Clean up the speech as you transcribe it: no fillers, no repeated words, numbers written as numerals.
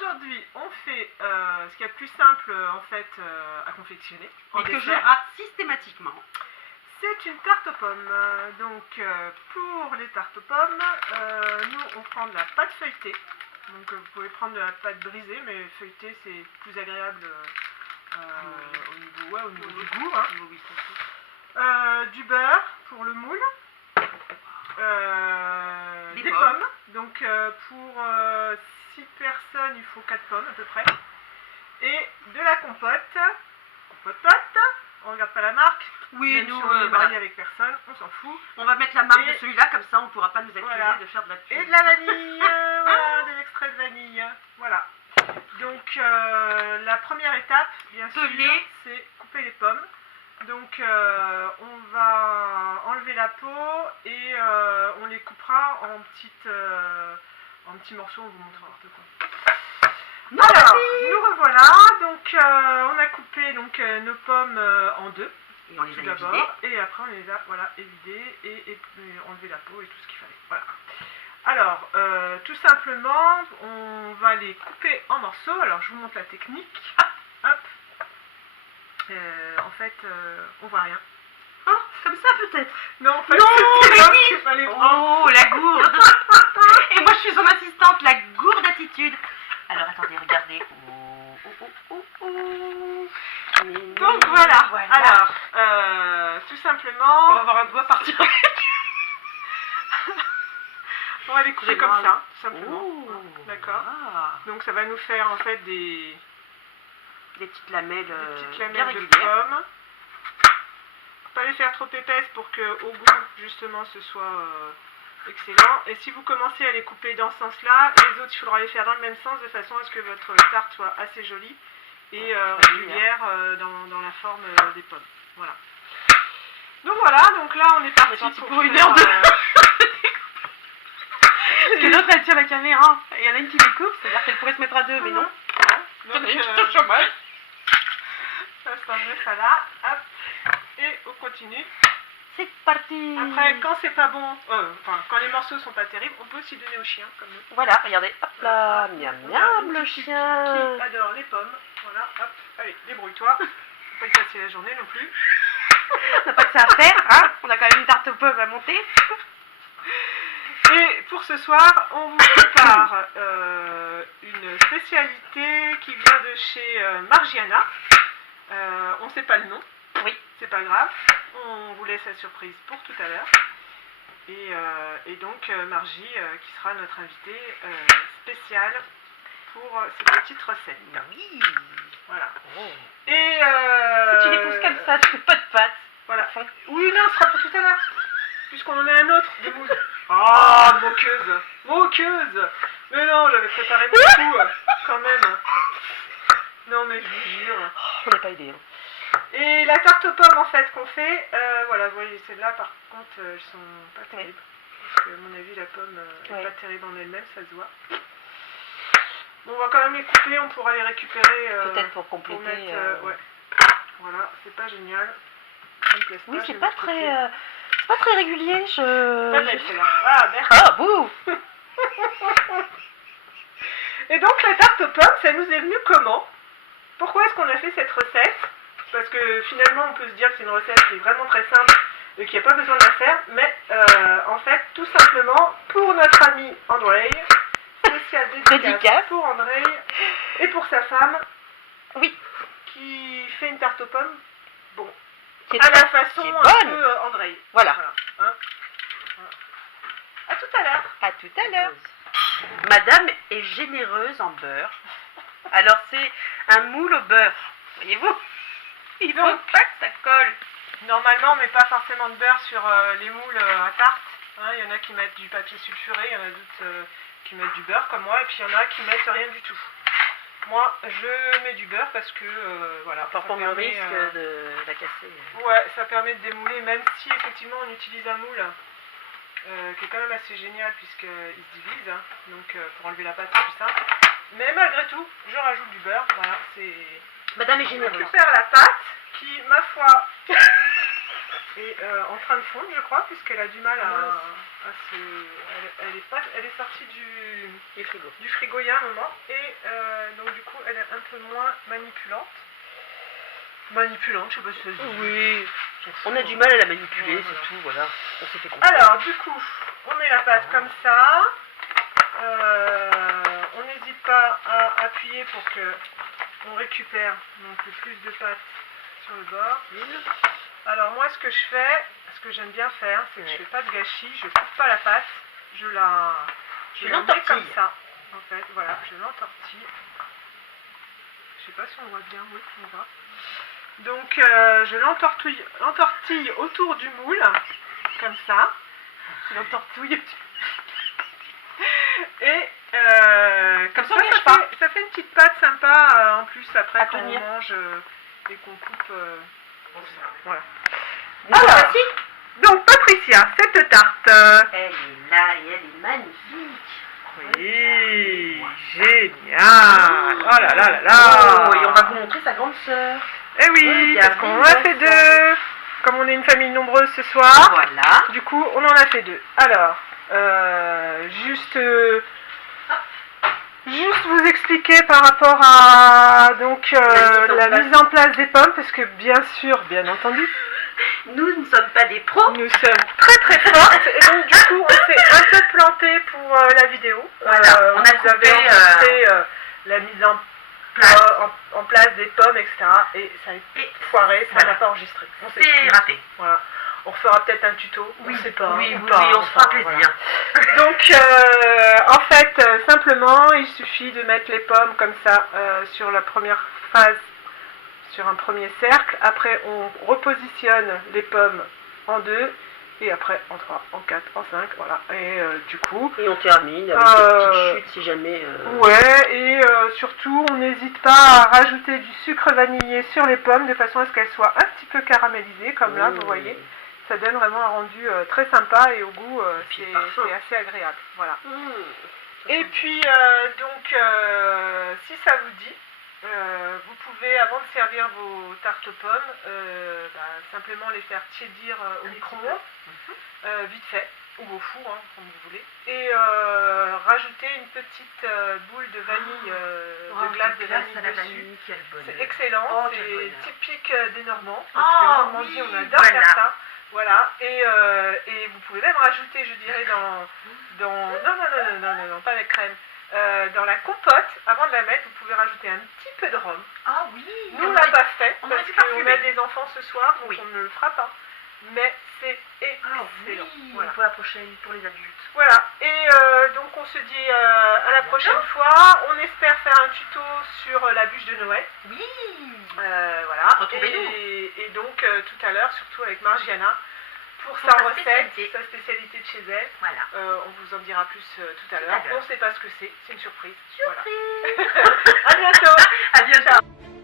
aujourd'hui, on fait ce qu'il y a de plus simple en fait à confectionner. Et que je rate systématiquement. C'est une tarte aux pommes. Donc pour les tartes aux pommes, nous on prend de la pâte feuilletée. Donc vous pouvez prendre de la pâte brisée, mais feuilletée c'est plus agréable au niveau du goût. Hein. Du beurre pour le moule. Des pommes. Donc pour 6 personnes, il faut 4 pommes à peu près. Et de la compote. Compote. On regarde pas la marque. Oui, même nous, si on est marié avec personne, on s'en fout. On va mettre la marque de celui-là, comme ça on ne pourra pas nous accuser de faire de la pub. Et de la vanille, voilà, de l'extrait de vanille. Voilà. Donc la première étape, bien sûr, c'est couper les pommes. Donc on va enlever la peau et on les coupera en petits morceaux, on vous montrera un peu quoi. Alors, nous revoilà, donc on a coupé nos pommes en deux. Et on les a évidées. Et après on les a évidées et enlevé la peau et tout ce qu'il fallait. Voilà. Alors, tout simplement, on va les couper en morceaux. Alors, je vous montre la technique. Hop. En fait, on voit rien. Oh, comme ça peut-être. Non, en fait, fallait oh, la gourde. Et moi, je suis son assistante, la gourde attitude. Alors, attendez, regardez. Donc, voilà. Alors, tout simplement... On va avoir un doigt partir. On va les couper comme ça, tout simplement. D'accord. Ah. Donc, ça va nous faire, en fait, des petites lamelles, de pommes. Pas les faire trop épaisses pour que au goût justement ce soit excellent. Et si vous commencez à les couper dans ce sens-là, les autres il faudra les faire dans le même sens de façon à ce que votre tarte soit assez jolie et régulière dans la forme des pommes. Voilà. Donc voilà, donc là on est parti pour une heure de... Parce que l'autre elle tire la caméra, il y en a une qui les coupe, c'est-à-dire qu'elle pourrait se mettre à deux, mais non. Donc ça se range ça là, hop, et on continue. C'est parti. Après, quand c'est pas bon, quand les morceaux sont pas terribles, on peut aussi donner au chien, comme nous. Voilà, regardez, hop là, miam miam, le chien. Qui adore les pommes, voilà, hop, allez, débrouille-toi. Faut pas y passer la journée non plus. On n'a pas que ça à faire, hein. On a quand même une tarte aux pommes à monter. Et pour ce soir, on vous prépare une spécialité qui vient de chez Margiana. On ne sait pas le nom. Oui. C'est pas grave. On vous laisse la surprise pour tout à l'heure. Et donc Margie qui sera notre invitée spéciale pour cette petite recette. Oui. Voilà. Oh. Et tu les pousses comme ça, tu fais pas de pâte. Voilà. Oui, non, ce sera pour tout à l'heure. Puisqu'on en a un autre de moule. Ah, moqueuse. Moqueuse. Mais non, j'avais préparé beaucoup quand même. Non, mais je vous jure. On n'a pas idée. Et la tarte aux pommes en fait qu'on fait, voilà, vous voyez celles-là par contre elles sont pas terribles. Parce que à mon avis la pomme n'est pas terrible en elle-même, ça se voit. Bon, on va quand même les couper, on pourra les récupérer. Peut-être pour compléter. Pour mettre, ouais. Voilà, c'est pas génial. Oui, c'est pas très régulier. Pas belle celle-là. Ah, merde. Ah, bouh. Et donc la tarte aux pommes, ça nous est venu comment? Pourquoi est-ce qu'on a fait cette recette? Parce que finalement on peut se dire que c'est une recette qui est vraiment très simple et qu'il n'y a pas besoin de la faire, mais en fait tout simplement pour notre ami Andrei, spécial dédicace pour Andrei et pour sa femme, oui, qui fait une tarte aux pommes, bon, qui à la façon un peu Andrei. Voilà. Hein. À tout à l'heure. À tout à l'heure. Madame est généreuse en beurre. Alors c'est un moule au beurre, voyez-vous? Il faut pas que ça colle. Normalement, on met pas forcément de beurre sur les moules à tarte. Hein, il y en a qui mettent du papier sulfuré, il y en a d'autres qui mettent du beurre comme moi, et puis il y en a qui mettent rien du tout. Moi, je mets du beurre parce que voilà. Pour prendre le risque de la casser. Ouais, ça permet de démouler, même si effectivement on utilise un moule qui est quand même assez génial puisqu'il se divise, hein, donc pour enlever la pâte c'est plus simple. Mais malgré tout, je rajoute du beurre, voilà, c'est... Madame est généreuse. Je récupère la pâte qui, ma foi, est en train de fondre, je crois, puisqu'elle a du mal à se... Elle est sortie du frigo il y a un moment. Et donc du coup, elle est un peu moins manipulante. Manipulante, je sais pas si ça se dit. Oui, on a du mal à la manipuler, Ouais, c'est tout, voilà. On s'est fait comprendre. Alors, du coup, on met la pâte comme ça. On n'hésite pas à appuyer pour que on récupère donc le plus de pâte sur le bord. Alors moi, ce que je fais, ce que j'aime bien faire, c'est que je fais pas de gâchis, je coupe pas la pâte, je la mets comme ça. En fait, voilà, je l'entortille. Je sais pas si on voit bien, oui, on voit. Donc je l'entortille autour du moule, comme ça. Je l'entortille. Et comme ça, ça fait une petite pâte sympa en plus après quand on mange et qu'on coupe. Voilà. Alors, donc Patricia, cette tarte. Elle est là et elle est magnifique. Oui, génial. Oh là là là là. Oh, et on va vous montrer sa grande sœur. Eh oui, parce qu'on en a fait deux. Comme on est une famille nombreuse ce soir. Voilà. Du coup, on en a fait deux. Alors, juste vous expliquer par rapport à donc la mise en place des pommes, parce que bien entendu, nous ne sommes pas des pros. Nous sommes très très fortes et donc du coup on s'est un peu planté pour la vidéo. Voilà, on a coupé la mise en place des pommes, etc. Et ça a été foiré, ça n'a pas enregistré. C'est raté. Voilà. On refera peut-être un tuto, oui, on sait pas. Oui, on se fera plaisir. Voilà. Donc, en fait, simplement, il suffit de mettre les pommes comme ça sur la première phase, sur un premier cercle. Après, on repositionne les pommes en 2, et après en 3, en 4, en 5, voilà. Et du coup... Et on termine avec des petites chutes si jamais... Ouais, et surtout, on n'hésite pas à rajouter du sucre vanillé sur les pommes, de façon à ce qu'elles soient un petit peu caramélisées, comme là, vous voyez. Ça donne vraiment un rendu très sympa et au goût c'est assez agréable. Voilà. Et puis donc si ça vous dit, vous pouvez avant de servir vos tartes aux pommes simplement les faire tiédir au micro-ondes vite fait ou au four comme vous voulez et rajouter une petite boule de vanille de glace de vanille dessus. C'est excellent, c'est typique des Normands parce qu'en Normandie on adore faire ça. Voilà, et vous pouvez même rajouter, je dirais, non, pas avec crème, dans la compote, avant de la mettre, vous pouvez rajouter un petit peu de rhum. Ah oui. Nous, on l'a pas fait, parce qu'on a des enfants ce soir, donc on ne le fera pas. Mais c'est excellent. Oui, voilà. Pour la prochaine, pour les adultes. Voilà, et donc on se dit à la prochaine fois. On espère faire un tuto sur la bûche de Noël. Oui. Voilà. Retrouvez-nous. Et donc tout à l'heure, surtout avec Margiana, pour sa recette, sa spécialité de chez elle. Voilà. On vous en dira plus tout à l'heure. On ne sait pas ce que c'est une surprise. Surprise. Voilà. À bientôt. À bientôt.